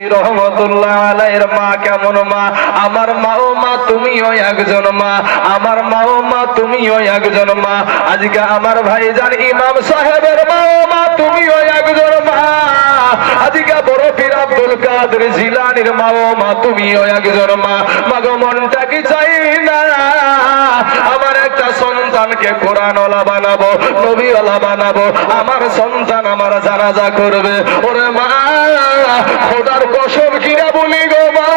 রহমতুল্লাহ আলাইহির মা কেমন মা? আমার মাও মা, তুমিও একজন মা। আমার মাও মা, তুমিও একজন মা। আজকে আমার ভাইজান ইমাম সাহেবের মাও মা, তুমিও একজন মা। আজকে বড় পীর আব্দুল কাদের জিলানীর মাও মা, তুমিও একজন মা। মাগো মনটা কি চাই না আমার একটা সন্তানকে কোরআনওয়ালা বানাবো, নবীওয়ালা বানাবো। আমার সন্তান আমার জানাজা করবে। ওরে মা, খোদার কসম কিরা বলি গো মা,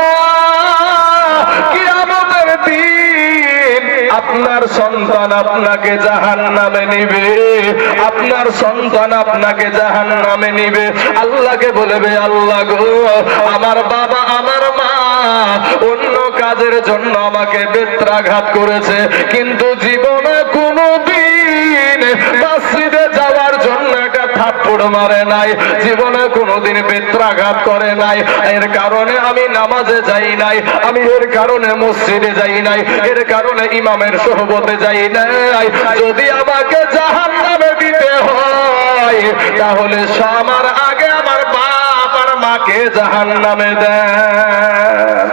কিয়ামতের দিন আপনার সন্তান আপনাকে জাহান্নামে নিবে। আপনার সন্তান আপনাকে জাহান্নামে নিবে। আল্লাহকে বলবে, আল্লাহ গো, আমার বাবা আমার মা অন্য কাজের জন্য আমাকে বেত্রাঘাত করেছে, কিন্তু জীবনে কোনোদিন মসজিদে যাওয়ার জন্য একটা থাপ্পড় মারে নাই, জীবনে কোনোদিন বেত্রাঘাত করে নাই। এর কারণে আমি নামাজে যাই নাই, আমি এর কারণে মসজিদে যাই নাই, এর কারণে ইমামের সোহবতে যাই নাই। যদি আমাকে জাহান্নামে দিতে হয় তাহলে আমার আগে আমার বাপ আর মাকে জাহান্নামে দেন।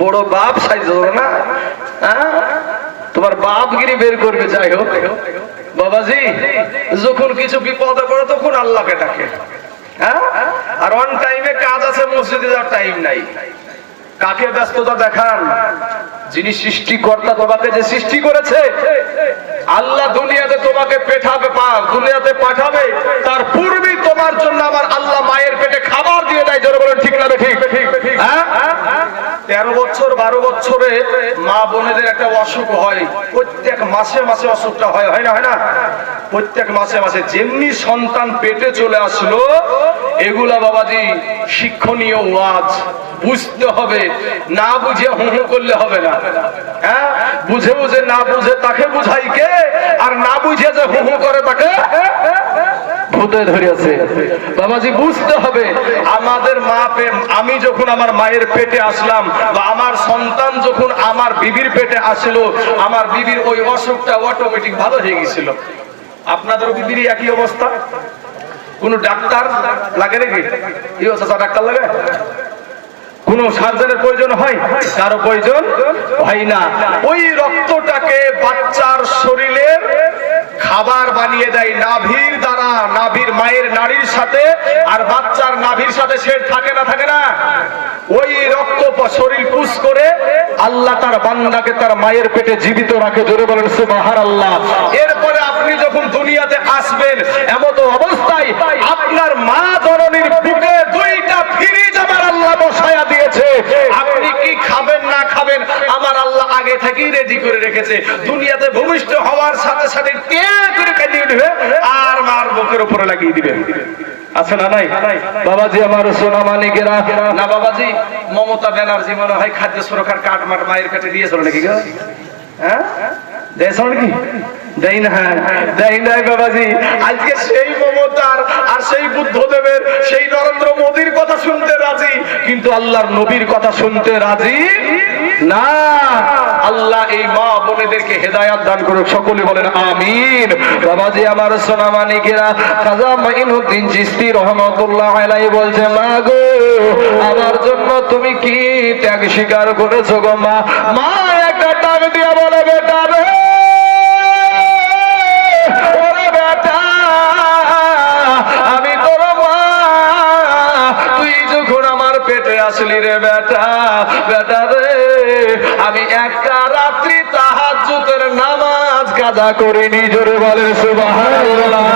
বড় বাপ সাইজ না, তোমার বাপগিরি বের করবে। যাই হোক বাবাজি, যখন কিছু বিপদে পড়ে তখন আল্লাহকে ডাকে। আর অন টাইমে কাজ আছে, মসজিদে যাওয়ার টাইম নাই। কাকে ব্যস্ততা দেখান? যিনি সৃষ্টিকর্তা তোমাকে যে সৃষ্টি করেছে, আল্লাহ দুনিয়াতে তোমাকে দুনিয়াতে পাঠাবে, তার পূর্বেই তোমার জন্য আমার আল্লাহ মায়ের পেটে খাবার দিয়ে দেয়। জোরে বলেন ঠিক না? ঠিক। 13 বছর 12 বছরে মা বোনেদের একটা অসুখ হয়, প্রত্যেক মাসে মাসে অসুখটা হয়, হয় না? প্রত্যেক মাসে মাসে যেমনি সন্তান পেটে চলে আসলো, এগুলা বাবাজি শিক্ষণীয় ওয়াজ। বুঝতে হবে, না বুঝে হু হু করলে হবে না। বুঝে বুঝে না বুঝে তাকে বুঝাই কে? আর না বুঝে যে হু হু করে তাকে ভূতে ধরেছে। বাবাজি বুঝতে হবে, আমাদের মা, আমি যখন আমার মায়ের পেটে আসলাম বা আমার সন্তান যখন আমার বিবির পেটে আসলো, আমার বিবির ওই অসুখটা অটোমেটিক ভালো হয়ে গেছিল। আপনাদের বিবির একই অবস্থা? কোন ডাক্তার লাগে নাকি? ডাক্তার লাগে? কোন সার্জনের প্রয়োজন হয়? কারো প্রয়োজন হয় না। ওই রক্তটাকে বাচ্চার শরীরের খাবার বানিয়ে দেয় নাভির দ্বারা, নাভির মায়ের নাড়ির সাথে আর বাচ্চার নাভির সাথে সে থাকে না? ওই রক্ত শরীর পুষ করে আল্লাহ তার বান্দাকে তার মায়ের পেটে জীবিত রাখে। জোরে বলেন সুবহানাল্লাহ। এরপরে আপনি যখন দুনিয়াতে আসবেন, এমত অবস্থায় আপনার মা জননীর বুকে 2টা ফ্রিজ আমার আল্লাহ বসায়া দিয়েছে। আপনি কি খাবেন না খাবেন আমার আল্লাহ আগে থেকেই রেডি করে রেখেছে। দুনিয়াতে ভূমিষ্ঠ হওয়ার সাথে সাথে কে করে কাটিয়ে দিবে আর মার বুকের উপরে লাগিয়ে দিবে। আছে না নাই? বাবাজি আমার সোনা মানিকেরা, না বাবাজি মমতা ব্যানার্জি মনে হয় খাদ্য সুরক্ষার কার্ড মায়ের পেটে দিয়েছিল নাকি গো? দেয় না বাবাজি। আজকে সেই মমতার আর সেই বুদ্ধদেবের, সেই নরেন্দ্র মোদীর কথা শুনতে রাজি, কিন্তু আল্লাহর নবীর কথা শুনতে রাজি না। আল্লাহ এই মা বোনেদেরকে হেদায়াত দান করুক, সকলে বলেন আমিন। বাবাজি আমার সোনা মানিকেরা, খাজা মাইনুদ্দিন চিশতি রহমাতুল্লাহ আলাইহি বলছে, মা গো, আমার জন্য তুমি কি ত্যাগ স্বীকার করেছো গো মা? মা একটা ডাক দিয়া বলে, বেটা রে, ওরে বেটা, আমি তোর মা, তুই যখন আমার পেটে আসলি রে বেটা, বেটা রে, আমি একটা রাত্রি তাহাজ্জুদের নামাজ কাজা করিনি। জোরে বলেন সুবহানাল্লাহ।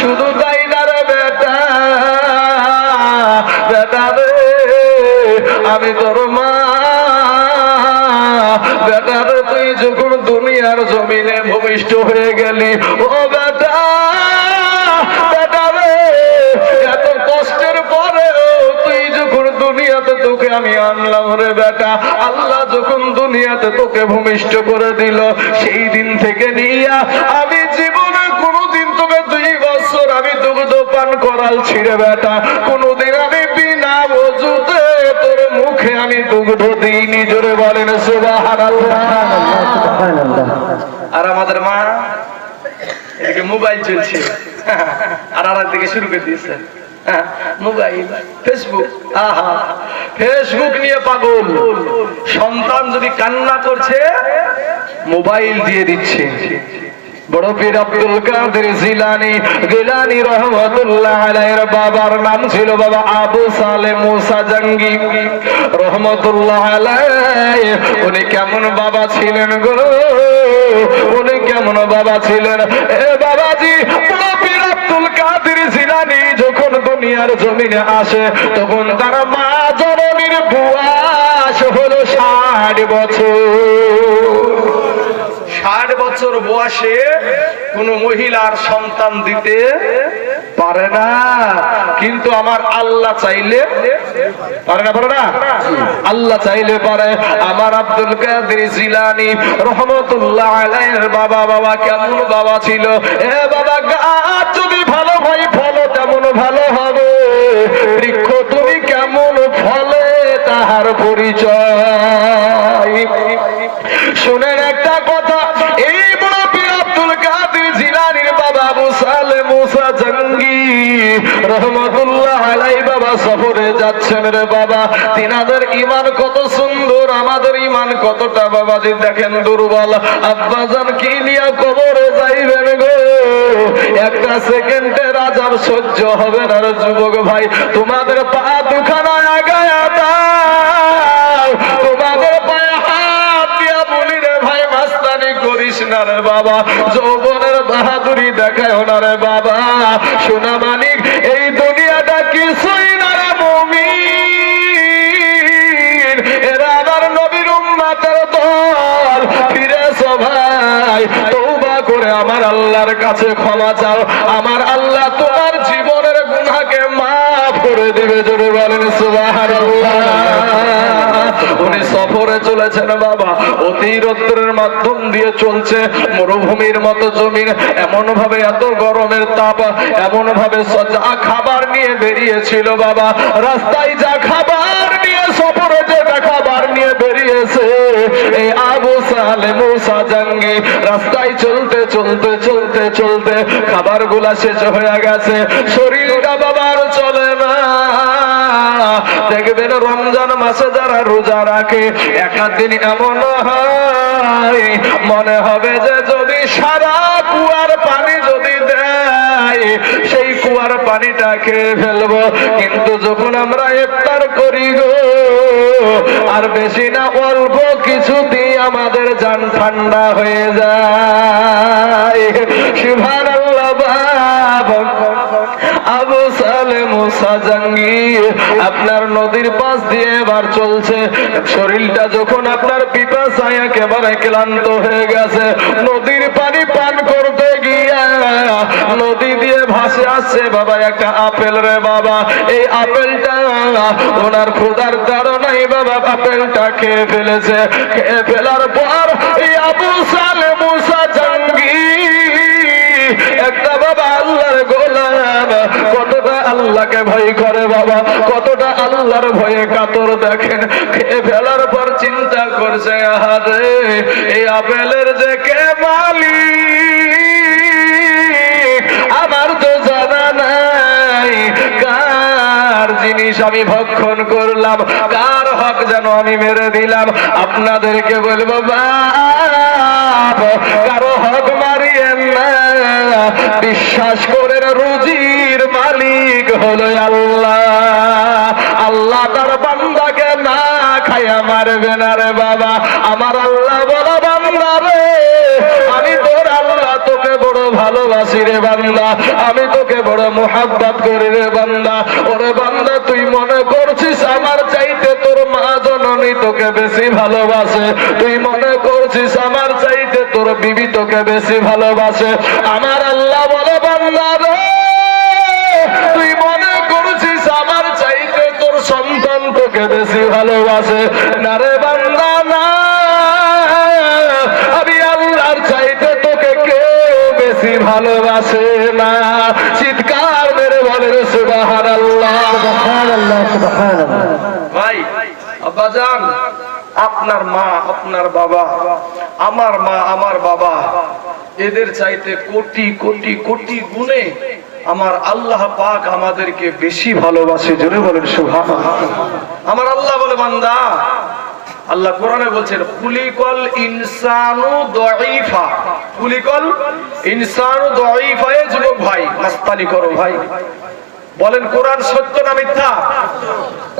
শুধু তাই না রে বেটা, বেটা রে, আমি তোর মা, বেটা রে, তুই যখন দুনিয়ার জমিনে ভূমিষ্ঠ হয়ে গেলি, ও বেটা, বেটা রে, এত কষ্টের পরে তুই যখন দুনিয়াতে, তোকে আমি আনলাম রে বেটা, আল্লাহ যখন দুনিয়াতে তোকে ভূমিষ্ঠ করে দিল, সেই দিন থেকে নিয়া আমি জীবনে কোনোদিন তোকে 2 বছর আমি দুগ্ধ পান করাল ছিড়ে বেটা, কোনোদিন আমি বিনা ওযুতে তোর মুখে আমি দুগ্ধ দিইনি। জোরে বলেন সুবহানাল্লাহ। আর আমাদের মা এদিকে মোবাইল চলছে আর দিকে শুরু করে দিয়েছে, মোবাইল, ফেসবুক, আহা ফেসবুক নিয়ে পাগল। সন্তান যদি কান্না করছে মোবাইল দিয়ে দিচ্ছে। বড় পীর আব্দুল কাদের জিলানী রহমাতুল্লাহ আলাইহির বাবার নাম ছিল বাবা আবু সালেহ মুসা জঙ্গি রহমাতুল্লাহ আলাইহি। উনি কেমন বাবা ছিলেন গো, উনি কেমন বাবা ছিলেন। এ বাবাজি, বড় পীর আব্দুল কাদের জিলানী যখন দুনিয়ার জমিনে আসে তখন তার মা জননীর বয়স হলো 60 বছর। 60 বছর বয়সে কোন মহিলার সন্তান দিতে পারে না, কিন্তু আমার আল্লাহ চাইলে পারে না, পারে না? আল্লাহ চাইলে পারে। আমার আব্দুল কাদের জিলানী রহমাতুল্লাহ আলাইহির বাবা কেমন বাবা ছিল। এ বাবা, গাছ যদি ভালো হয় ফলও তেমন ভালো হবে, বৃক্ষ তুমি কেমন ফলে তাহার পরিচয়। শুনেন একটা কথা, এই বড় পীর আব্দুল কাদের জিলানীর বাবা আবু সালেহ মুসা জঙ্গি রহমাতুল্লাহ আলাইহি বাবা সফরে যাচ্ছেন রে বাবা। তিনাদের ঈমান কত সুন্দর, আমাদের ঈমান কতটা বাবাজি দেখেন দুর্বল। আব্বাজান কি নিয়ে কবরে যাইবেন গো, একটা সেকেন্ডের আযাব সহ্য হবে না রে যুবক ভাই। তোমাদের পা দুখানা আগায়া দাও, তোমাদের পায়ে হাত দিয়া বলি রে ভাই মাস্তানি করিস না রে বাবা, যৌবনের বাহাদুরি দেখায় না রে বাবা। সোনা মানিক, এই দুনিয়াটা কিছুই না রে মুমিন, এরা আমার নবীর উম্মতের দল। ফিরে এসো ভাই, তওবা করে আমার আল্লাহর কাছে ক্ষমা চাও, আমার আল্লাহ তোমার জীবনের গুনাহকে মাফ করে দিবে। জোরে বলেন সুবহানাল্লাহ। উনি সফরে চলেছেন বাবা, অতিরত্রের মাধ্যম দিয়ে চলছে, মরুভূমির মতো জমিন, এমন ভাবে এত গরমের তাপ, এমন ভাবে যা খাবার নিয়ে বেরিয়েছিল বাবা, রাস্তায় যা খাবার নিয়ে সফরে যেটা খাবার নিয়ে বেরিয়েছে, এই আবু সালেহ মুসা জঙ্গি রাস্তায় চলতে চলতে চলতে চলতে খাবার গুলা শেষ হয়ে গেছে, শরীরটা বাবার চলে না। দেখবেন রমজান মাসে যারা রোজা রাখে একদিন এমন হয় মনে হবে যে যদি সারা কুয়ার পানি যদি দেয় সেই কুয়ার পানিটা খেয়ে ফেলবো, কিন্তু যখন আমরা ইফতার করি গো, আর বেশি না অল্প কিছু দিয়ে আমাদের জান ঠান্ডা হয়ে যায়। সুবহানাল্লাহ। আবু সালেহ মুসা জঙ্গি আপনার নদীর পাশ দিয়ে এবার চলছে, শরীরটা যখন আপনার পিপাসায় একেবারে ক্লান্ত হয়ে গেছে, নদীর পানি পান করতে গিয়া নদী দিয়ে ভাসে আসছে বাবা একটা আপেল রে বাবা। এই আপেলটা ওনার ক্ষুধার কারণেই বাবা আপেলটা খেয়ে ফেলেছে। খেয়ে ফেলার পর এই আবু সালেহ মুসা জঙ্গি একটা বাবা আল্লাহর গোলাম, কতটা আল্লাহকে ভয় করে বাবা, কতটা আল্লাহর ভয়ে কাতর দেখেন। খেয়ে ফেলার পর চিন্তা করছে, আরে এই আপেলের যে কে মালিক আমার তো জানা নাই, কার জিনিস আমি ভক্ষণ করলাম, কার হক যেন আমি মেরে দিলাম। আপনাদেরকে বলবো বাপ, কারো হক মারিয়েন না, বিশ্বাস করে রুজির মালিক হলো আল্লাহ। আল্লাহ তার বান্দাকে না খায়া মারবে না রে বাবা। আমার আল্লাহ বলো বান্দা রে, আমি তোর আল্লাহ তোকে বড় ভালোবাসি রে বান্দা, আমি তোকে বড় মুহাব্বত করি রে বান্দা। ওরে বান্দা, তুই মনে করছিস আমার চাইতে তোর মা জননী তোকে বেশি ভালোবাসে, তুই মনে করছিস আমার চাইতে তোর বিবি তোকে বেশি ভালোবাসে। আমার আল্লাহ বলে বান্দা রে, তুই মনে করছিস আমার চাইতে তোর সন্তান তোকে বেশি ভালোবাসে, না রে বান্দা না, আমি আল্লাহর চাইতে তোকে কেউ বেশি ভালোবাসে না। চিৎকার মেরে বলেন সুবহানাল্লাহ। সুবহানাল্লাহ, সুবহানাল্লাহ। ভাই আব্বাজান, আপনার মা আপনার বাবা, আমার মা আমার বাবা, এদের চাইতে কোটি কোটি কোটি গুণে আমার আল্লাহ পাক আমাদেরকে বেশি ভালোবাসে, জোরে বলেন সুবহানাল্লাহ। আমার আল্লাহ বলে বান্দা, আল্লাহ কোরআনে বলছেন খুলিকাল ইনসানু দাঈফা, খুলিকাল ইনসানু দাঈফা। এ যুবক ভাই, মাস্তানি করো ভাই, বলেন কোরআন সত্য না মিথ্যা?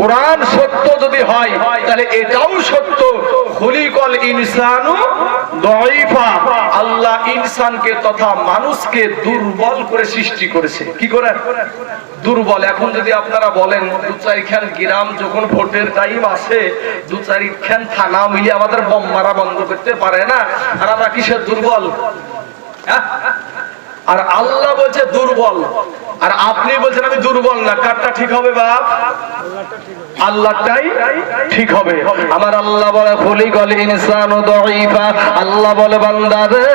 কোরআন সত্য যদি হয় তাহলে এটাও সত্য, খুলিকাল ইনসানু দাঈফা। আল্লাহ ইনসানকে তথা মানুষকে দুর্বল করে সৃষ্টি করেছে। কি করে? দুর্বল। এখন যদি আপনারা বলেন দু চারখান গ্রাম যখন ভোটের টাইম আসে, দু চারখান থানা মিলে আমাদের বোম মারা বন্ধ করতে পারে না, আর আমরা কিসের দুর্বল? আর আল্লাহ বলছে দুর্বল, আর আপনি বলছেন আমি দুর্বল না। কারটা ঠিক হবে বাপ? আল্লাহটাই ঠিক হবে। আমার আল্লাহ বলে খুলিকাল ইনসানু দাঈফা। আল্লাহ বলে বান্দা রে,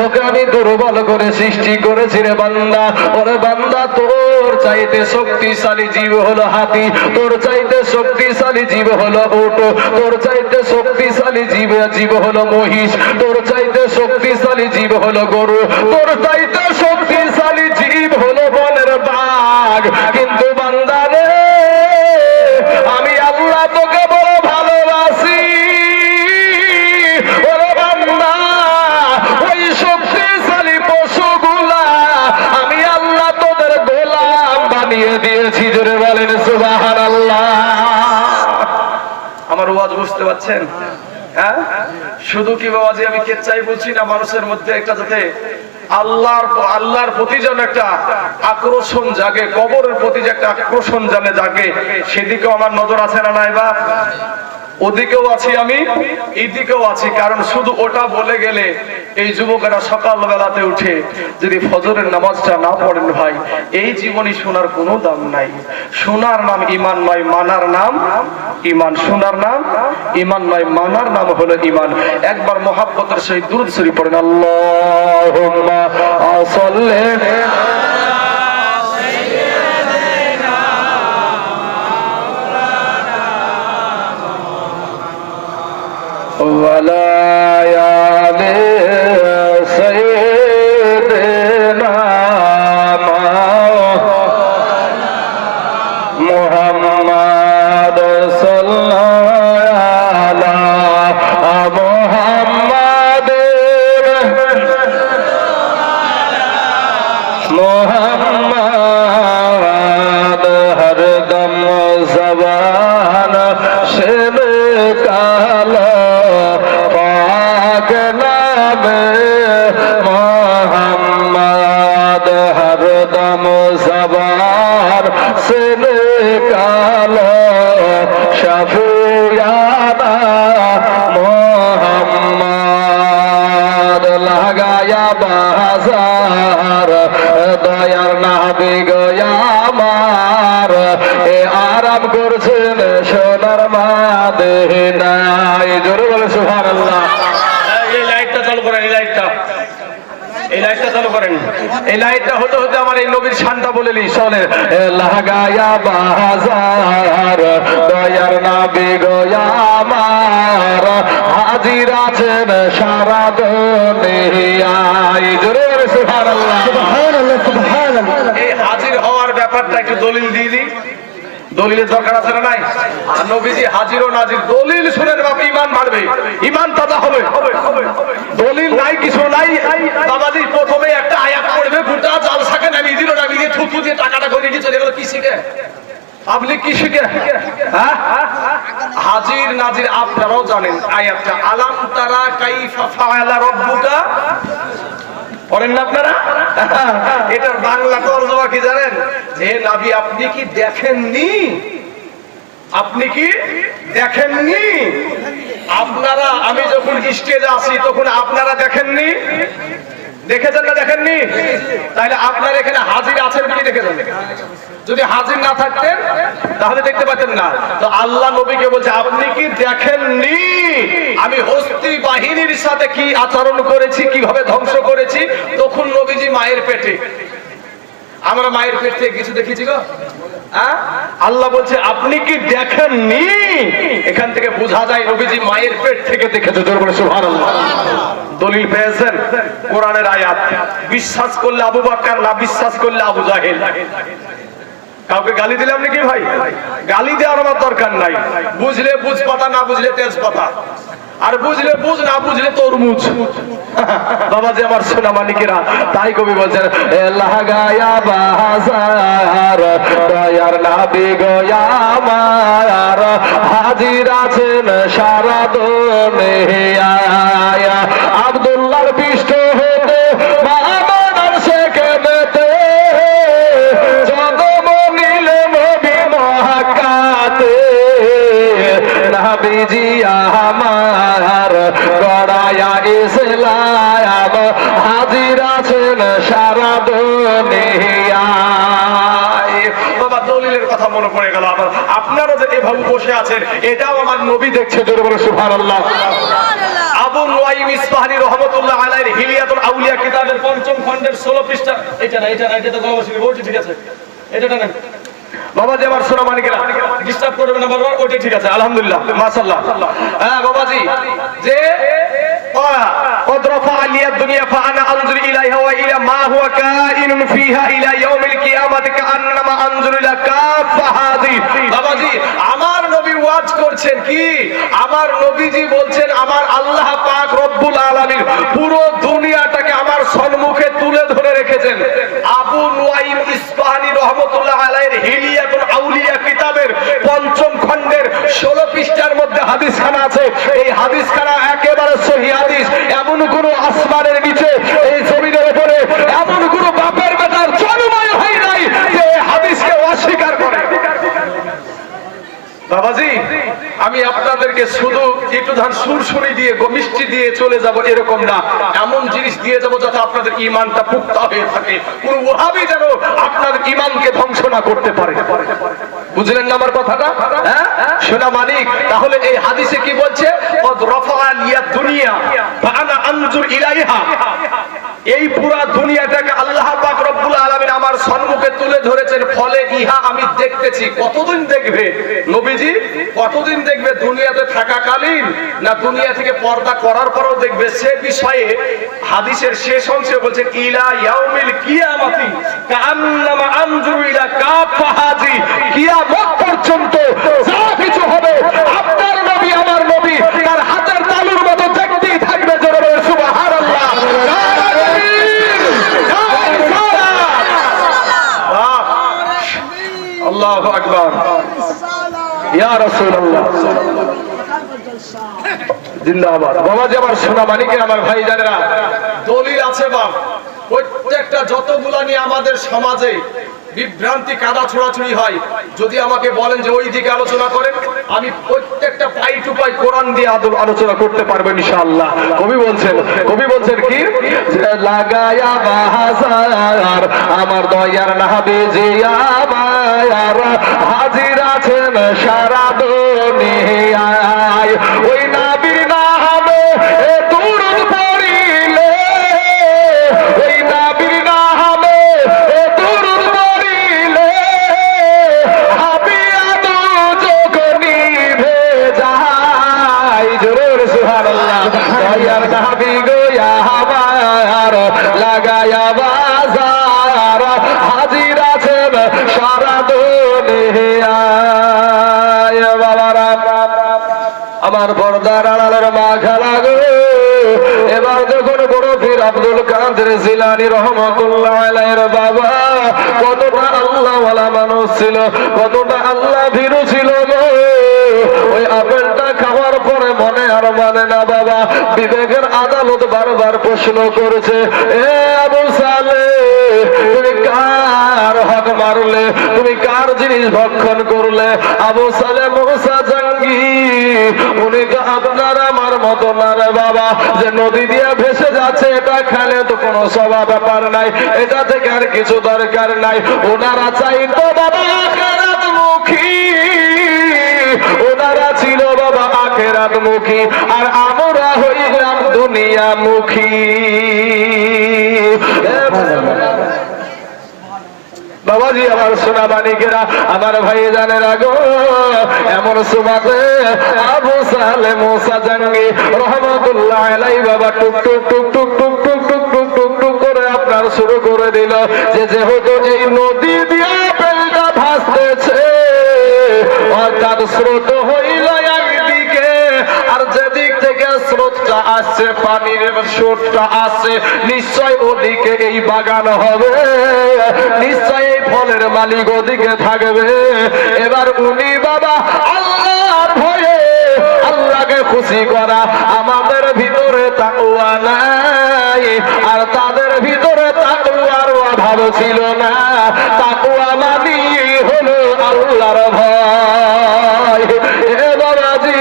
তোকে আমি দুর্বল করে সৃষ্টি করেছি রে বান্দা। ওরে বান্দা, তোর চাইতে শক্তিশালী জীব হলো হাতি, তোর চাইতে শক্তিশালী জীব হলো উট, তোর চাইতে শক্তিশালী জীব হলো মহিষ, তোর চাইতে শক্তিশালী জীব হলো গরু, তোর চাইতে শক্তিশালী জীব হলো বনের বাঘ। কিন্তু বান্দা রে, আমি আল্লাহ তোকে বড় ভালোবাসি। ওরে বান্দা, ওই শক্তিশালী পশুগুলা আমি আল্লাহ তোদের গোলাম বানিয়ে দিয়েছি, জোরে বলেন সুবহানাল্লাহ। আমার ওয়াজ বুঝতে পারছেন? হ্যাঁ, শুধু কি বাবাজি আমি কেচ্ছাই বলছি না, মানুষের মধ্যে একটা যাতে আল্লাহর প্রতি যেন একটা আকর্ষণ জাগে, কবরের প্রতি যে একটা আকর্ষণ জানে জাগে, সেদিকেও আমার নজর আছে না নাই বা? ওদিকেও আছি আমি, এদিকেও আছি। কারণ শুধু ওটা বলে গেলে এই যুবকেরা সকাল বেলাতে উঠে যদি ফজরের নামাজটা না পড়েন ভাই, এই জীবনী শোনার কোনো দাম নাই। শোনার নাম ঈমান নয়, মানার নাম ঈমান। শোনার নাম ঈমান নয়, মানার নাম হলো ঈমান। একবার মুহাব্বতের সহিত দুরূদ শরীফ পড়েন, আল্লাহুম্মা সাল্লি ওয়ালা আলি সাইয়্যিদিনা মুহাম্মদ সাল্লাল্লাহু আলা মুহাম্মদ মুহাম্মদ হরদম জবান শিল কালা মোহাম্মদ হরদম জবান শিল কালা শফিয়ানা মোহাম্মদ লাগায়া বাজার দয়ার নাবি গয়া আমার এ আরাম করছেন সোনার মাদিনায়। জোরে বলে সুবহানাল্লাহ। এই লাইটটা চালু করেন, এই লাইটটা চালু করেন। এই লাইটটা হতে হতে আমার এই নবীর শানটা বলে নি। চলে লাগায়া বাজার দয়ার নাবি গয়া আমার হাজির আছেন সারা দুনিয়ায়। জোরে বলে সুবহানাল্লাহ। সুবহানাল্লাহ, সুবহানাল্লাহ। এই হাজির হওয়ার ব্যাপারটা একটু দলিল দিয়ে দিই। দলিলের দরকার আছে না নাই? আর নবীজি হাজির ও নাজির, দলিল শুনেন বাপ, ঈমান বাড়বে, ঈমান তাজা হবে। দলিল নাই, কিছু নাই, বাবাজি প্রথমে একটা আয়াত পড়বে, গোটা জালসাকে নামিয়ে দিল, নামিয়ে দিয়ে থুতু দিয়ে টাকাটা করে নিয়ে চলে গেল। কি শিখে আপনি? কি শিখে? হ্যাঁ, হাজির নাজির আপনারাও জানেন আয়াতটা, আলাম তারা কাইফা ফাআলা রাব্বুকা, পড়েন না আপনারা? এটার বাংলা তরজমা কি জানেন? যে নবী আপনি কি দেখেননি? আপনি কি দেখেননি? আপনারা, আমি যখন স্টেজে আসি তখন আপনারা দেখেননি? দেখেছেন না দেখেননি? তাহলে আপনারা এখানে হাজির আছেন কি দেখেছেন? যদি হাজির না থাকতেন তাহলে দেখতে পাচ্ছেন না। তো আল্লাহ নবীকে বলছে আপনি কি দেখেননি আমি হস্তি বাহিনীর সাথে কি আচরণ করেছি, কিভাবে ধ্বংস করেছি? তখন নবীজি মায়ের পেটে, আমরা মায়ের পেট থেকে কিছু দেখেছি গো? আল্লাহ বলছে আপনি কি দেখেননি? এখান থেকে বোঝা যায় নবীজি মায়ের পেট থেকে দেখেছে। জোর করে সুবহানাল্লাহ। দলিল পেয়েছেন কোরআনের আয়াত। বিশ্বাস করলে আবু বকর, না বিশ্বাস করলে আবু জাহেল। কাউকে গালি দিলাম নাকি ভাই? গালি দেওয়ার আমার দরকার নাই। বুঝলে বুঝ পাতা, না বুঝলে তেজ পাতা। আর বুঝলে বুঝ, না বুঝলে তরমুজ। বাবাজি আমার সোনা মানিকেরা, তাই কবি বলছেন লাগায়া বাজার দয়ার নবী গয়া আমার হাজির আছেন সারা দুনিয়া। আব্দুল্লাহর পৃষ্ঠ হতে মামার সেকেন্ডতে জগমনিলে নবী মহাকাতে নবীজি আমার গড়ায়া ইসলাম হাজির আছেন সারা দুনিয়ায়। বাবা দলিলের কথা মনে পড়ে গেল আমার। আপনারা যে এভাবে বসে আছেন এটাও আমার নবী দেখছে। জোরে বলে সুবহানাল্লাহ। আবু নুআইম ইসফাহানি রাহমাতুল্লাহ আলাইহির হিলিয়াতুল আউলিয়া কিতাবের ৫ম খণ্ডের ১৬ পৃষ্ঠা। এটা না, এটা তো গলাবাসী বলছি, ঠিক আছে, এটা না বাবাজি আমার সোনা মানিকেরা, ডিস্টার্ব করবেন না বারবার। ওইটা ঠিক আছে, আলহামদুলিল্লাহ, মাশাআল্লাহ। হ্যাঁ বাবাজি, যে قد رفع لي الدنيا فانا انظر اليها والى ما هو كائن فيها الى يوم القيامه كانما انظر الى كافه هذه। বাবাজি আমার নবী ওয়াজ করছেন কি? আমার নবীজি বলছেন আমার আল্লাহ পাক রব্বুল আলামিন পুরো দুনিয়াটাকে আমার সম্মুখে তুলে ধরে রেখেছেন। আবু নুআইম ইসফাহানি রাহমাতুল্লাহ আলাইহির হিলিয়াতুল আউলিয়া কিতাবের ৫ম খণ্ডের ১৬ পৃষ্ঠার মধ্যে হাদিসখানা আছে। এই হাদিসখানা একেবারে সহিহ হাদিস। এমন কোন আসমানের নিচে এই জমিনের উপরে এমন কোন বাপের বেটার জন্মই হয় নাই যে হাদিসকে অস্বীকার করে। বাবাজি আমি আপনাদেরকে শুধু একটু ধান সুরসুরি দিয়ে মিষ্টি দিয়ে চলে যাব এরকম না, এমন জিনিস দিয়ে যাব যাতে আপনাদের ঈমানটা পুক্তা হয়ে থাকে। কোন ওয়াহাবী যেন আপনাদের ঈমানকে ধ্বংস না করতে পারে। বুঝলেন না আমার কথাটা? হ্যাঁ সোনা মানিক, তাহলে এই হাদিসে কি বলছে? কদ রাফা লিয়া দুনিয়া ফাআনা আনজুর ইলাইহা। এই পুরা দুনিয়াটাকে আল্লাহ পাক রব্বুল আলামিন আমার সম্মুখে তুলে ধরেছেন, ফলে ইহা আমি দেখতেছি। কতদিন দেখবে নবীজি? কতদিন দেখবে? দুনিয়াতে থাকাকালীন, না দুনিয়া থেকে পর্দা করার পরও দেখবে? সে বিষয়ে হাদিসের শেষ অংশে বলছেন ইলা ইয়াউমিল কিয়ামাতি কাআন্নামা আনজুরু ইলা কাফাহাজি। কিয়ামত পর্যন্ত যা কিছু হবে আপনার নবী আমার নবী তার হাতের তালুর মতো দেখতেই থাকবে। জোরে বলে সুবহানাল্লাহ। আল্লাহু আকবার, ইয়া রাসূলুল্লাহ, জিন্দাবাদ। বাবাজি আমার সোনা মানিকের, আমার ভাই জানেরা, দলিল আছে বাপ। প্রত্যেকটা যতগুলা নিয়ে আমাদের সমাজে বিভ্রান্তি কাদা ছোড়াছুড়ি হয়, যদি আমাকে বলেন যে ওই দিকে আলোচনা করেন, আমি প্রত্যেকটা পাই টু পাই কোরআন দিয়ে আলোচনা করতে পারবো ইনশাআল্লাহ। কবি বলছেন কি? লাগায়া বাহার আমার দয়ার নবীজি আমার হাজির আছেন সারা দুনিয়ায়। ওই নবীর নামে দুরূদ পড়িলে, ওই নবীর নামে দুরূদ পড়িলে হাবিয়া দুজক নিভে যায়। জোরে সুবহানাল্লাহ। দয়ার নবী গো আমার লাগায়া বাজার হাজির আছেন সারা দুনিয়ায়। বাবারা আমার পর্দার আড়ালের মা খালা গো, এবার যখন বড় পীর আব্দুল কাদের জিলানী রাহমাতুল্লাহ আলাইহির বাবা কতটা আল্লাহওয়ালা মানুষ ছিল, কতটা আল্লাহ ভীরু ছিল গো। ওই আপেলটা খাওয়ার পরে মনে আর মানে না বাবা, বিবেকের আদালত বারবার প্রশ্ন করেছে, এ আবু সালেহ তুমি কার হক মারলে, তুমি কার জিনিস ভক্ষণ করলে? আবু সালেহ মুসা জাঙ্গি উনি তো আপনার আমার মতো না রে বাবা, যে নদী দিয়ে ভেসে যাচ্ছে এটা খেলে তো কোনো স্বভাব ব্যাপার নাই, এটা থেকে আর কিছু দরকার নাই। ওনারা চাইতো বাবা আখিরাত মুখী, ওনারা ছিল বাবা আখিরাত মুখী, আর আমরা হইলাম দুনিয়া মুখী। বাবা বাবাজি আমার সোনা মানিকেরা আমার ভাই জানের আগো এমন সুমাতে আবু সালে মুসা জাঙ্গি রহমাতুল্লাহ আলাইহি বাবা টুক টুক টুক টুক টুক টুক টুক টুক টুক টুক করে আপনার শুরু করে দিল যে যেহেতু এই নদী দিয়ে বেলটা ভাসতেছে অর্থাৎ স্রোত হইল একদিকে আর যেদিক থেকে স্রোতটা আসছে পানির স্রোতটা আসছে নিশ্চয় ওদিকে এই বাগান হবে নিশ্চয় এই ফলের মালিক ওদিকে থাকবে এবার উনি বাবা আল্লাহর ভয়ে আল্লাহকে খুশি করা আমাদের ভিতরে তাকওয়া নাই আর তাদের ভিতরে তাকওয়ার অভাব ছিল না তাকওয়া মানি হলো আল্লাহর ভয় এ বাবাজি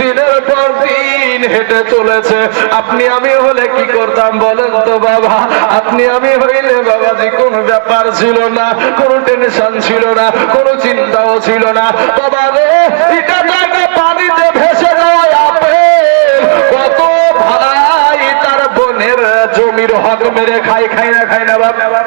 দিনের পর দিন হেঁটে চলেছে আপনি আমি হলে কি করতাম বলেন তো বাবা আপনি আমি হইলে বাবাজি কোনো ব্যাপার ছিল না কোনো টেনশন ছিল না কোনো চিন্তাও ছিল না বাবা রে এটা পানিতে ভেসে যায় আপেল কত ভাই তার বোনের জমির হক মেরে খায় খায় না বাবা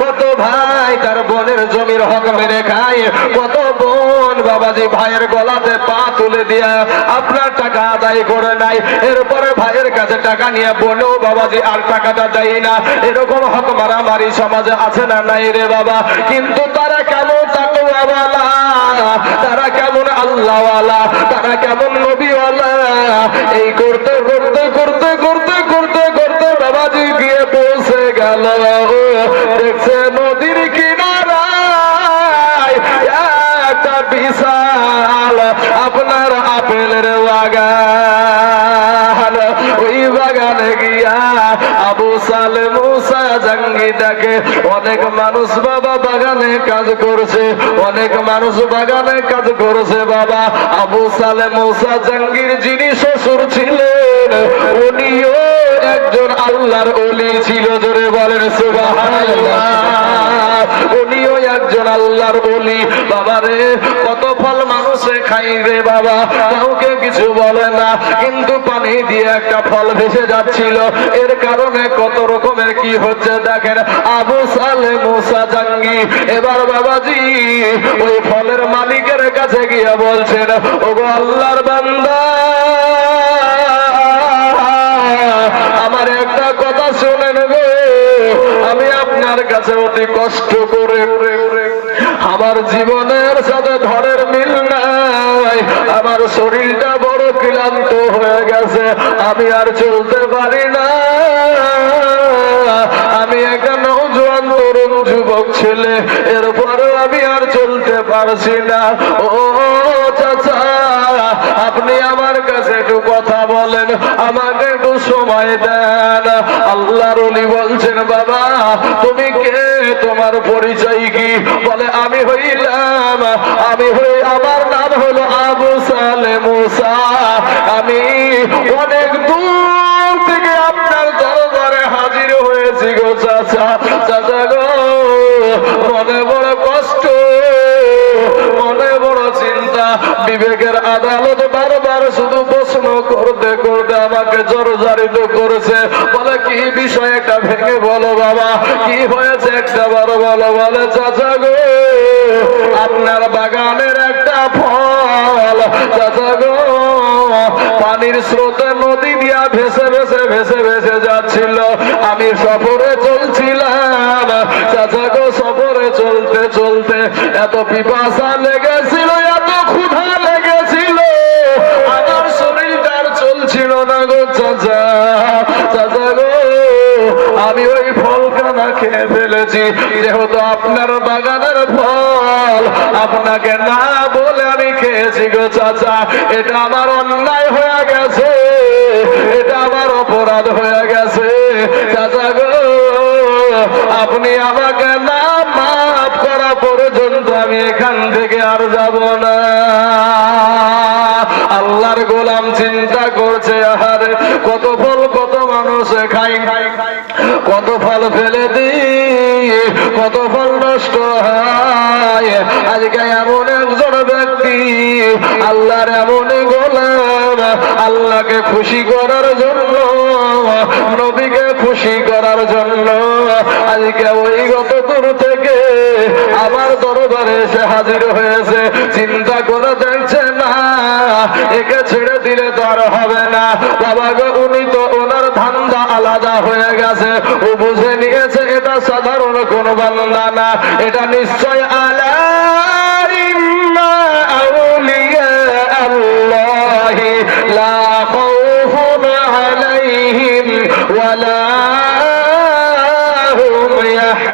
কত ভাই তার বোনের জমির হক মেরে খায় কত বোন বাবাজি ভাইয়ের গলাতে পা তুলে দিয়া আপনার টাকা আদায় করে নাই এরপরে ভাইয়ের কাছে টাকা নিয়ে বোনও বাবাজি আর টাকাটা দেয় না এরকম হক মারামারি সমাজে আছে না নাই রে বাবা কিন্তু তারা কেমন তাকওয়াওয়ালা তারা কেমন আল্লাহওয়ালা তারা কেমন নবীওয়ালা এই করতে করতে করতে করতে করতে করতে বাবাজি গিয়ে পৌঁছে গেল দেখছে নদীর কিনারায় একটা বিশাল আপনার আপেলের বাগান ওই বাগানে গিয়া আবু সালে মুসা জাঙ্গি দেখে অনেক মানুষ বাবা বাগানে কাজ করছে অনেক মানুষ বাগানে কাজ করছে বাবা আবু সালে মুসা জাঙ্গির যিনি শ্বশুর ছিলেন উনিও একজন আল্লাহর ওলি ছিল জোরে বলেন সুবহানাল্লাহ উনিও একজন আল্লাহর ওলি বাবা রে কত ফল মানুষে খাইবে বাবা কাউকে কিছু বলে না কিন্তু পানি দিয়ে একটা ফল ভেসে যাচ্ছিল এর কারণে কত রকমের কি হচ্ছে দেখেন আবু সালে মুসা জাঙ্গি এবার বাবাজি ওই ফলের মালিকের কাছে গিয়ে বলছেন ওগো আল্লাহর বান্দা আমার একটা কথা শুনেন গো আমি আপনার কাছে অতি কষ্ট করে আমার জীবনের সাথে ধরের মিল নাই আমার শরীরটা বড় ক্লান্ত হয়ে গেছে আমি আর চলতে পারি না আমি একটা নওজোয়ান তরুণ যুবক ছেলে এরপরেও আমি আর চলতে পারছি না ও চাচা আপনি আমার কাছে একটু কথা বলেন আমাকে একটু সময় দেন আল্লাহর ওলি বলছেন বাবা তুমি কে তোমার পরিচয় কি বলে আমি হইলাম আমার নাম হলো আবু সালে মুসা আমি অনেক দূর থেকে আপনার দরবারে হাজির হয়েছি গো চাচা চাচা গো মনে বড় কষ্ট মনে বড় চিন্তা বিবেকের আদালত বারবার শুধু প্রশ্ন করতে করতে আমাকে জর্জরিত করেছে বলে কি বিষয় একটা ভেঙে বলো বাবা কি হয়েছে একটা বড় বলো বলে চাচা গো আপনার বাগানের একটা ফল চাচা গো পানির স্রোতে নদী দিয়া ভেসে ভেসে ভেসে ভেসে যাচ্ছিল আমি সফরে চলছিলাম চাচা গো সফরে চলতে চলতে এত পিপাসা লেগেছিল এত ক্ষুধা লেগেছিল আমার শরীরটা আর চলছিল না গো চাচা চাচা গো আমি ওই ফলখানা খেয়ে ফেলেছি যেহেতু আপনার বাগানের ফল আপনাকে না বলে আমি খেয়েছি গো চাচা এটা আমার অন্যায় হয়ে গেছে এটা আমার অপরাধ হয়ে গেছে চাচা গো আপনি আমাকে না মাফ করা পর্যন্ত আমি এখান থেকে আর যাব না আল্লাহর গোলাম চিন্তা করছে আহারে কত ফল কত মানুষ খাই কত ফল ফেলে দিই কত ফল নষ্ট হয় আজকে এমন একজন ব্যক্তি আল্লাহর এমন গোলাম আল্লাহকে খুশি করার জন্য নবীকে খুশি করার জন্য আজকে ওই গত দূর থেকে আমার দরবারে এসে হাজির হয়েছে, চিন্তা করে দেখছে না একে ছেড়ে দিলে তো আর হবে না। বাবা গো, উনি তো ওনার ধান্দা আলাদা হয়ে গেছে, ও বুঝে নিয়েছে এটা সাধারণ কোন বান্দা না, এটা নিশ্চয় আলা ইন্না আউলিয়া আল্লাহি লা খাউফুন